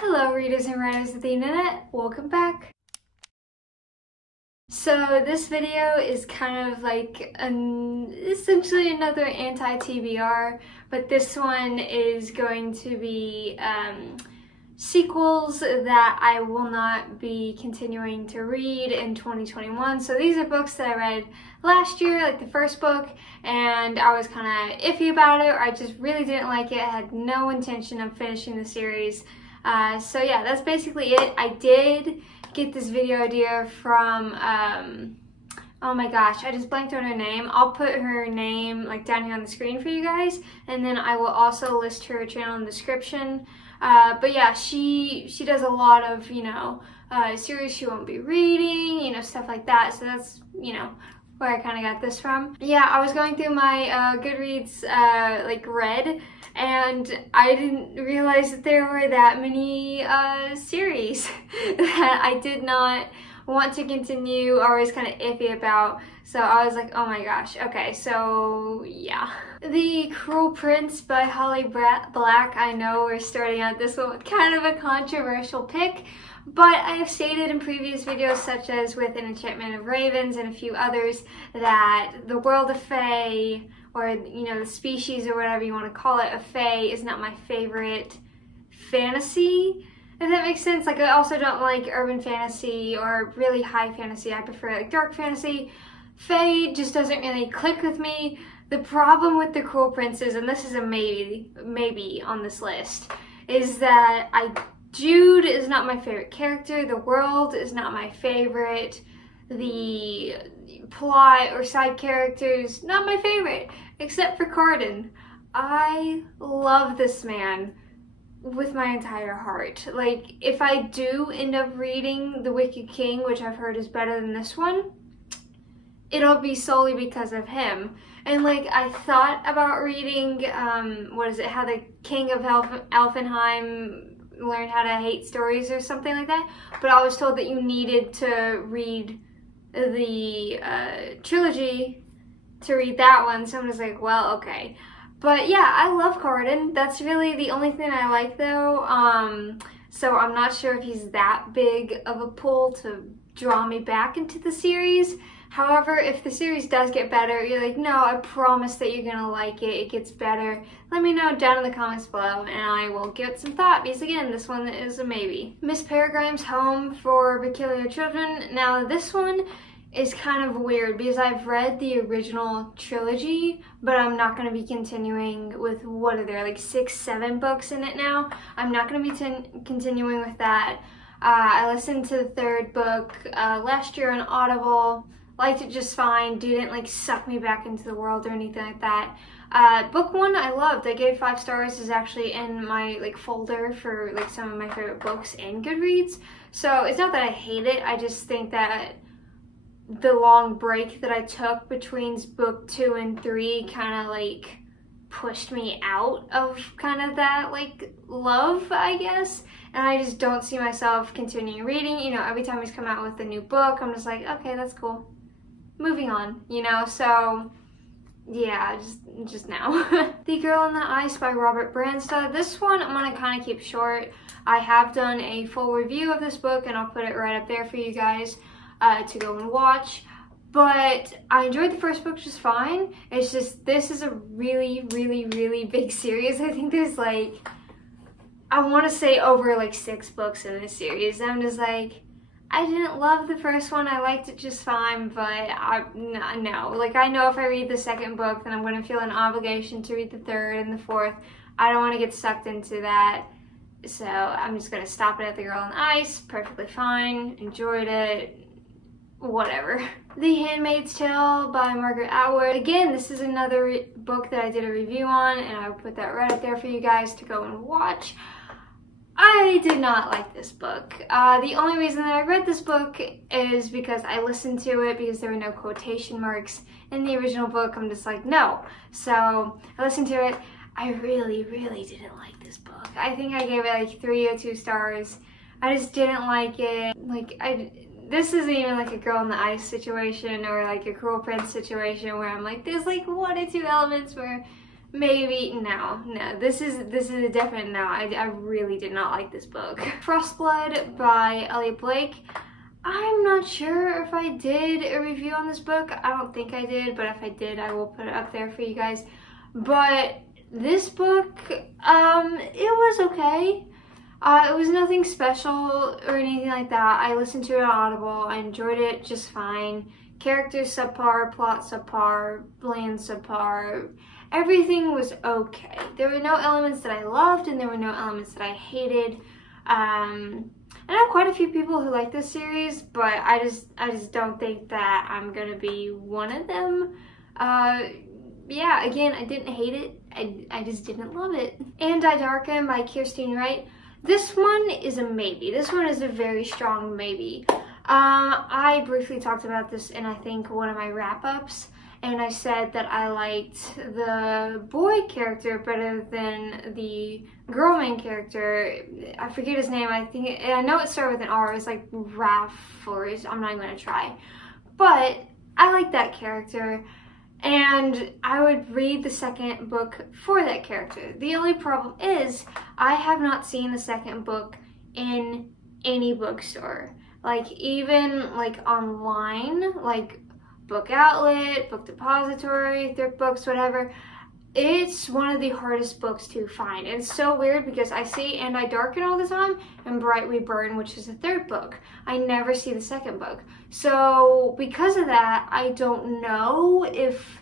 Hello readers and writers of the internet, welcome back. So this video is kind of like essentially another anti-TBR, but this one is going to be sequels that I will not be continuing to read in 2021. So these are books that I read last year, like the first book, and I was kind of iffy about it, or I just really didn't like it. I had no intention of finishing the series. So yeah, that's basically it. I did get this video idea from, oh my gosh, I just blanked on her name. I'll put her name like down here on the screen for you guys, and then I will also list her channel in the description. But yeah, she does a lot of, series she won't be reading, stuff like that. So that's, where I kind of got this from. Yeah, I was going through my Goodreads read, and I didn't realize that there were that many series that I did not want to continue or was kind of iffy about. So I was like, oh my gosh, okay, so yeah. The Cruel Prince by Holly Black. I know we're starting out this one with kind of a controversial pick, but I have stated in previous videos, such as with An Enchantment of Ravens and a few others, that the world of Fae, or the species or whatever you want to call it, of Fae is not my favorite fantasy, if that makes sense. Like, I also don't like urban fantasy or really high fantasy. I prefer like dark fantasy. Fae just doesn't really click with me. The problem with the Cruel Princes, and this is a maybe on this list, is that Jude is not my favorite character, the world is not my favorite, the plot or side characters, not my favorite, except for Cardan. I love this man with my entire heart. Like, if I do end up reading The Wicked King, which I've heard is better than this one, it'll be solely because of him. And like, I thought about reading, How the King of Elfenheim Learned How to Hate Stories or something like that, but I was told that you needed to read the trilogy to read that one, so I'm just like, well, okay. But yeah, I love Cardan. That's really the only thing I like, though. So I'm not sure if he's that big of a pull to draw me back into the series. However, if the series does get better, you're like, no, I promise that you're gonna like it, it gets better, let me know down in the comments below and I will give it some thought, because again, this one is a maybe. Miss Peregrine's Home for Peculiar Children. Now this one is kind of weird because I've read the original trilogy, but I'm not going to be continuing with, what are there, like 6, 7 books in it now? I'm not going to be continuing with that. I listened to the 3rd book last year on Audible. Liked it just fine. Didn't like suck me back into the world or anything like that. Book 1 I loved. I gave 5 stars. Is actually in my like folder for like some of my favorite books in Goodreads. So it's not that I hate it. I just think that the long break that I took between book 2 and 3 kind of like pushed me out of kind of that like love, I guess. And I just don't see myself continuing reading. Every time he's come out with a new book, I'm just like, okay, that's cool. Moving on, so yeah, just now. The Girl in the Ice by Robert Branstad. This one I'm gonna kind of keep short. I have done a full review of this book and I'll put it right up there for you guys to go and watch. But I enjoyed the first book just fine. It's just, this is a really, really, really big series. I think there's like, I want to say over like 6 books in this series. I'm just like, I didn't love the first one. I liked it just fine, but no. Like, I know if I read the 2nd book, then I'm going to feel an obligation to read the 3rd and the 4th. I don't want to get sucked into that. So I'm just going to stop it at The Girl on the Ice. Perfectly fine. Enjoyed it. Whatever. The Handmaid's Tale by Margaret Atwood. Again, this is another book that I did a review on, and I will put that right up there for you guys to go and watch. I did not like this book. The only reason that I read this book is because I listened to it because there were no quotation marks in the original book. I'm just like, no. So I listened to it. I really, really didn't like this book. I think I gave it like 3 or 2 stars. I just didn't like it. This isn't even like a Girl in the Ice situation or like a Cruel Prince situation where I'm like, there's like 1 or 2 elements where maybe no. This is a definite no. I really did not like this book. Frostblood by Elliot Blake. I'm not sure if I did a review on this book. I don't think I did, but if I did, I will put it up there for you guys. But this book, it was okay. It was nothing special or anything like that. I listened to it on Audible. I enjoyed it just fine. Characters subpar, plot subpar, land subpar. Everything was okay. There were no elements that I loved and there were no elements that I hated. I know quite a few people who like this series, but I just don't think that I'm gonna be one of them. Yeah, again, I didn't hate it. I just didn't love it. And I Darken by Kirsten Wright. This one is a maybe. This one is a very strong maybe. I briefly talked about this in, I think, one of my wrap-ups, and I said that I liked the boy character better than the girl main character. I forget his name. I know it started with an R. It's like Raph, or I'm not even gonna try. But I like that character, and I would read the second book for that character. The only problem is I have not seen the second book in any bookstore. Like, even like online, like Book Outlet, Book Depository, Thrift Books, whatever. It's one of the hardest books to find. And it's so weird because I see And I Darken all the time and Bright We Burn, which is the third book. I never see the second book. So because of that, I don't know if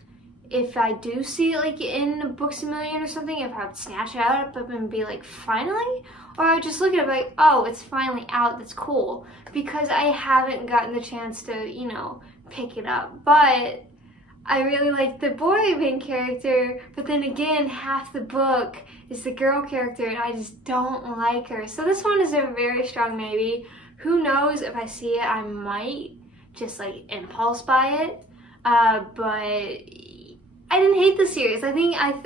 I do see it like in Books A Million or something, if I would snatch it up and be like, finally? Or I would just look at it like, oh, it's finally out, that's cool. Because I haven't gotten the chance to, you know, pick it up. But I really like the boy main character, but then again, half the book is the girl character and I just don't like her. So this one is a very strong maybe. Who knows, if I see it, I might just like impulse buy it. But I didn't hate the series. I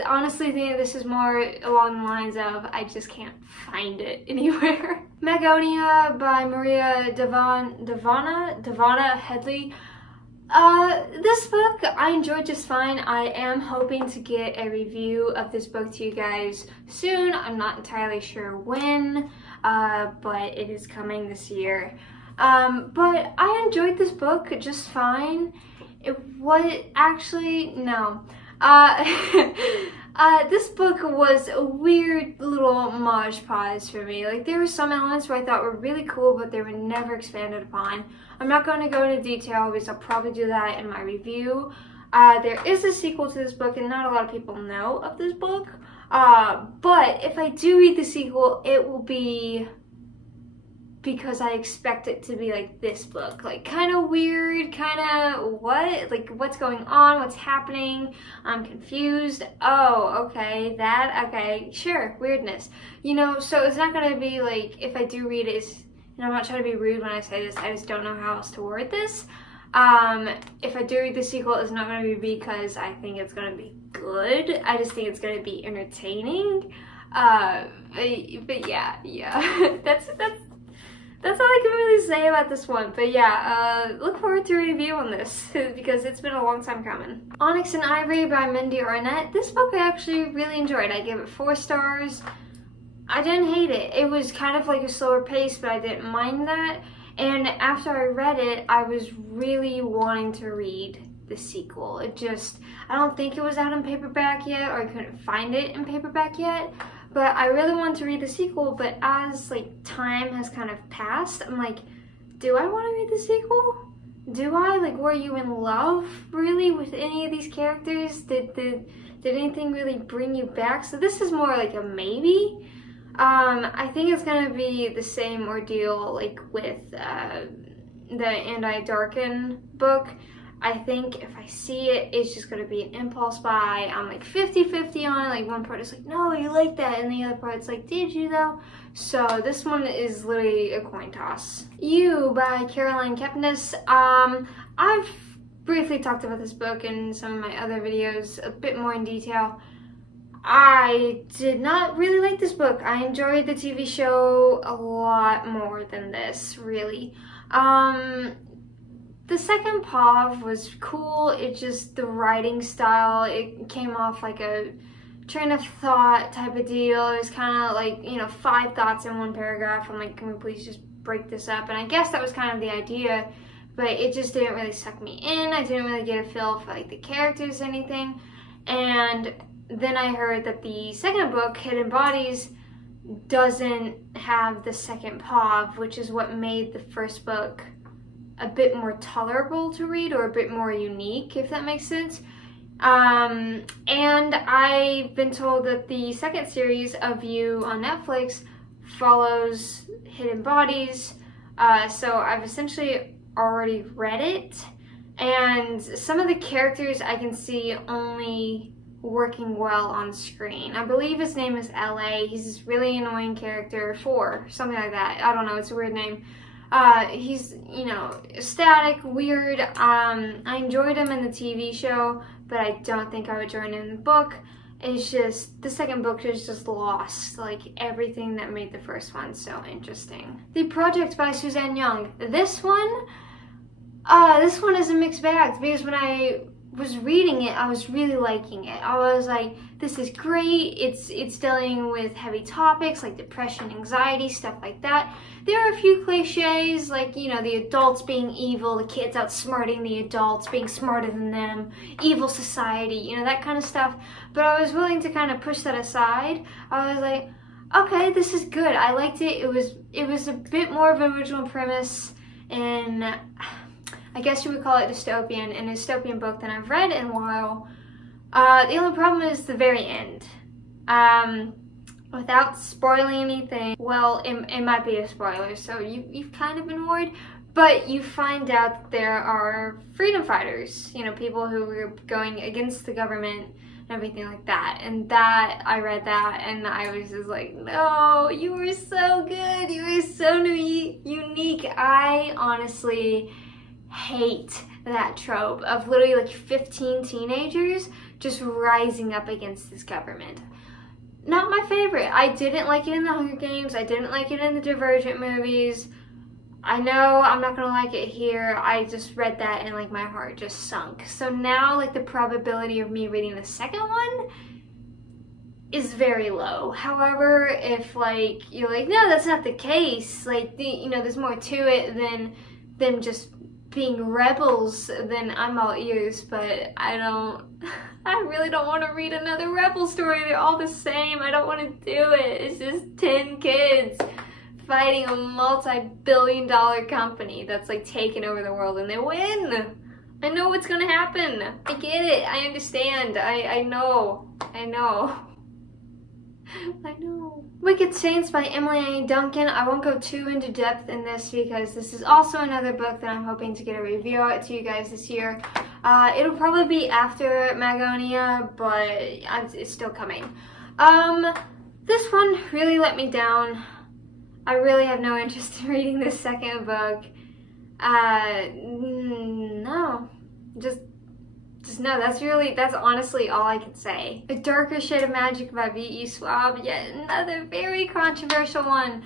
honestly think this is more along the lines of I just can't find it anywhere. Magonia by Maria Devana Headley. This book I enjoyed just fine. I am hoping to get a review of this book to you guys soon. I'm not entirely sure when, but it is coming this year. But I enjoyed this book just fine. This book was a weird little modge podge for me. Like, there were some elements where I thought were really cool, but they were never expanded upon. I'm not going to go into detail because I'll probably do that in my review. There is a sequel to this book, and not a lot of people know of this book. But if I do read the sequel, it will be because I expect it to be like this book, like kind of weird, kind of what, like what's going on, what's happening, I'm confused, oh, okay, okay, sure, weirdness, you know. So it's not going to be like, if I do read it, and I'm not trying to be rude when I say this, I just don't know how else to word this. If I do read the sequel, it's not going to be because I think it's going to be good, I just think it's going to be entertaining. But yeah, that's all I can really say about this one. But yeah, look forward to a review on this because it's been a long time coming. Onix and Ivory by Mindy Arnett. This book I actually really enjoyed. I gave it 4 stars. I didn't hate it. It was kind of like a slower pace, but I didn't mind that. And after I read it, I was really wanting to read the sequel. I don't think it was out in paperback yet, or I couldn't find it in paperback yet. But I really wanted to read the sequel, but as like time has kind of passed, I'm like, do I want to read the sequel? Do I? Like, were you in love really with any of these characters? Did anything really bring you back? So this is more like a maybe. I think it's gonna be the same ordeal like with the And I Darken book. I think if I see it, it's just going to be an impulse buy. I'm like 50-50 on it. Like, one part is like, no, you like that. And the other part's like, did you though? So this one is literally a coin toss. You by Caroline Kepnes. I've briefly talked about this book in some of my other videos a bit more in detail. I did not really like this book. I enjoyed the TV show a lot more than this, really. The second POV was cool. It just, the writing style, it came off like a train of thought type of deal. It was kind of like, you know, 5 thoughts in one paragraph. I'm like, can we please just break this up? And I guess that was kind of the idea, but it just didn't really suck me in. I didn't really get a feel for like the characters or anything. And then I heard that the second book, Hidden Bodies, doesn't have the second POV, which is what made the first book a bit more tolerable to read, or a bit more unique, if that makes sense. And I've been told that the second series of You on Netflix follows Hidden Bodies, so I've essentially already read it, and some of the characters I can see only working well on screen. I believe his name is LA. He's this really annoying character, 4, something like that. I don't know, it's a weird name. He's, you know, static, weird. I enjoyed him in the TV show, but I don't think I would join him in the book. It's just, the second book is just lost, like, everything that made the first one so interesting. The Project by Suzanne Young. This one is a mixed bag, because when I was reading it, I was really liking it. I was like, this is great. It's dealing with heavy topics like depression, anxiety, stuff like that. There are a few cliches, like, you know, the adults being evil, the kids outsmarting the adults, being smarter than them, evil society, you know, that kind of stuff. But I was willing to kind of push that aside. I was like, okay, this is good. I liked it. It was a bit more of an original premise, and I guess you would call it dystopian, and a dystopian book that I've read in a while. The only problem is the very end. Without spoiling anything, well, it might be a spoiler, so you've kind of been warned, but you find out that there are freedom fighters, you know, people who were going against the government and everything like that. And that, I read that, and I was just like, no, you were so good, you were so unique. I honestly hate that trope of literally like 15 teenagers just rising up against this government. Not my favorite. I didn't like it in the Hunger Games. I didn't like it in the Divergent movies. I know I'm not gonna like it here. I just read that and like my heart just sunk. So now like the probability of me reading the second one is very low. However, if like you're like, no, that's not the case, like you know, there's more to it than them just being rebels, then I'm all ears. But I really don't want to read another rebel story. They're all the same. I don't want to do it. It's just 10 kids fighting a multi-billion-dollar company that's like taking over the world, and they win. I know what's gonna happen. I get it. I understand. I know. I know. Wicked Saints by Emily A. Duncan. I won't go too into depth in this because this is also another book that I'm hoping to get a review out to you guys this year. It'll probably be after Magonia, but it's still coming. This one really let me down. I really have no interest in reading this second book. No. Just no, that's honestly all I can say. A Darker Shade of Magic by V.E. Schwab, yet another very controversial one.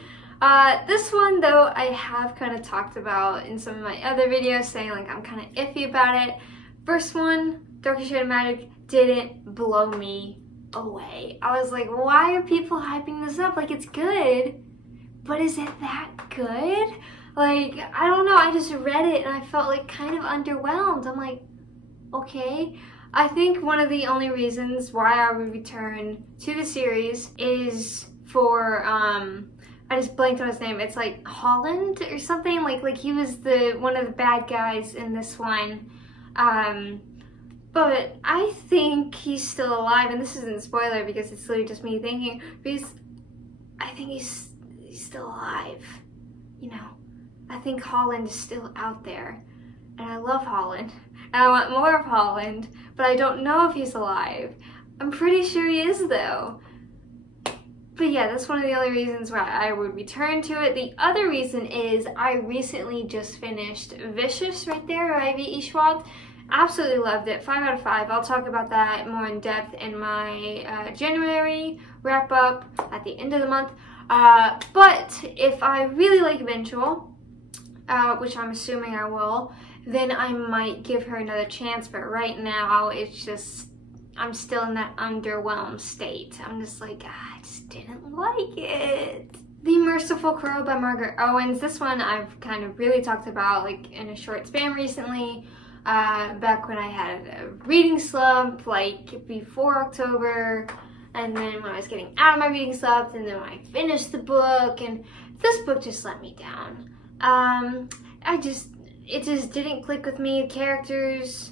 This one, though, I have kind of talked about in some of my other videos, saying like I'm kind of iffy about it. First one, Darker Shade of Magic, didn't blow me away. I was like, why are people hyping this up? Like, it's good, but is it that good? Like, I don't know, I just read it and I felt like kind of underwhelmed. I'm like, okay. I think one of the only reasons why I would return to the series is for, I just blanked on his name. It's like Holland or something. Like he was one of the bad guys in this one. But I think he's still alive, and this isn't a spoiler because it's literally just me thinking, because I think he's still alive, you know. I think Holland is still out there, and I love Holland, and I want more of Holland, but I don't know if he's alive. I'm pretty sure he is, though. But yeah, that's one of the only reasons why I would return to it. The other reason is I recently just finished Vicious right there by V.E. Schwab. Absolutely loved it. 5 out of 5. I'll talk about that more in depth in my January wrap up at the end of the month. But if I really like Eventual, which I'm assuming I will, then I might give her another chance. But right now, it's just I'm still in that underwhelmed state. I'm just like, I just didn't like it. The Merciful Curl by Margaret Owens. This one I've kind of really talked about like in a short span recently. Back when I had a reading slump, like before October, and then when I was getting out of my reading slump, and then when I finished the book, and this book just let me down. It just didn't click with me. The characters,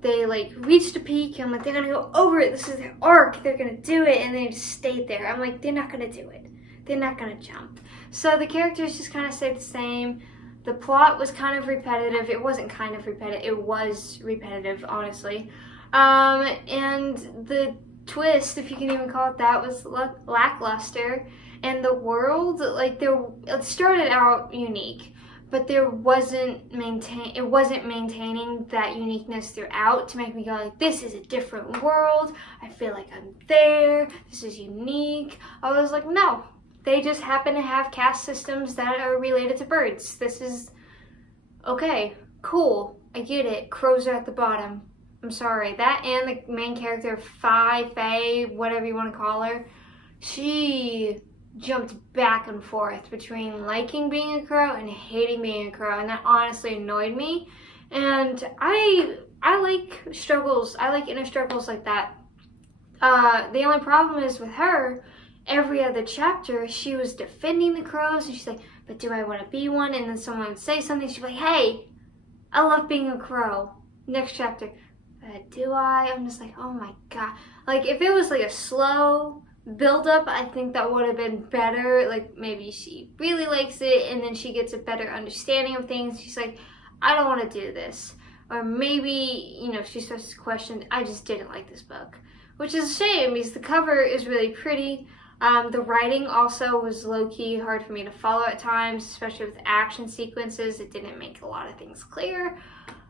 they like reached a peak. I'm like, they're gonna go over it. This is their arc. They're gonna do it, and they just stayed there. I'm like, they're not gonna do it. They're not gonna jump. So the characters just kind of stayed the same. The plot was kind of repetitive. It wasn't kind of repetitive. It was repetitive, honestly. And the twist, if you can even call it that, was lackluster. And the world, like, it started out unique, but it wasn't maintaining that uniqueness throughout to make me go like, this is a different world. I feel like I'm there. This is unique. I was like, no. They just happen to have caste systems that are related to birds. This is, okay, cool, I get it. Crows are at the bottom. I'm sorry. That and the main character, Faye, whatever you want to call her, she jumped back and forth between liking being a crow and hating being a crow, and that honestly annoyed me. And I like struggles. I like inner struggles like that. The only problem is with her, every other chapter, she was defending the crows, and she's like, but do I want to be one? And then someone would say something, she'd be like, hey, I love being a crow. Next chapter, do I? I'm just like, oh my god. Like, if it was like a slow build-up, I think that would have been better. Like, maybe she really likes it, and then she gets a better understanding of things. She's like, I don't want to do this. Or maybe, you know, she starts to question, I just didn't like this book. Which is a shame, because the cover is really pretty. The writing also was low-key hard for me to follow at times, especially with action sequences. It didn't make a lot of things clear.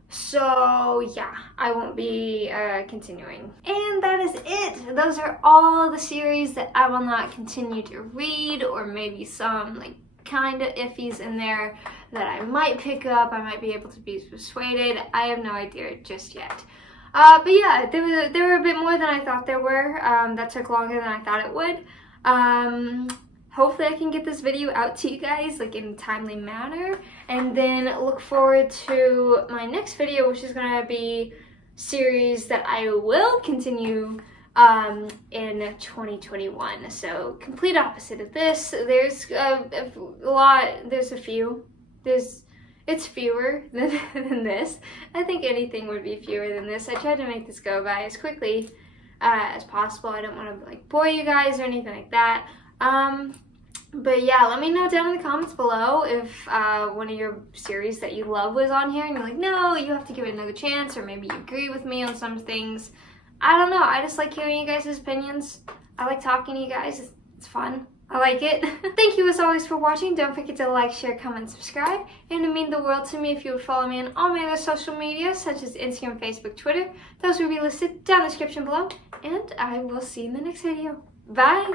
So yeah, I won't be continuing. And that is it. Those are all the series that I will not continue to read, or maybe some like kind of iffies in there that I might pick up. I might be able to be persuaded. I have no idea just yet. But yeah, there were a bit more than I thought there were. That took longer than I thought it would. Hopefully I can get this video out to you guys like in a timely manner, and then look forward to my next video, which is gonna be series that I will continue in 2021. So complete opposite of this. There's it's fewer than this. I think anything would be fewer than this. I tried to make this go by as quickly as possible. I don't want to like bore you guys or anything like that. But yeah, let me know down in the comments below if one of your series that you love was on here and you're like, no, you have to give it another chance, or maybe you agree with me on some things. I don't know. I just like hearing you guys' opinions. I like talking to you guys. It's fun. I like it. Thank you as always for watching. Don't forget to like, share, comment, subscribe. And it would mean the world to me if you would follow me on all my other social media, such as Instagram, Facebook, Twitter. Those will be listed down in the description below. And I will see you in the next video. Bye!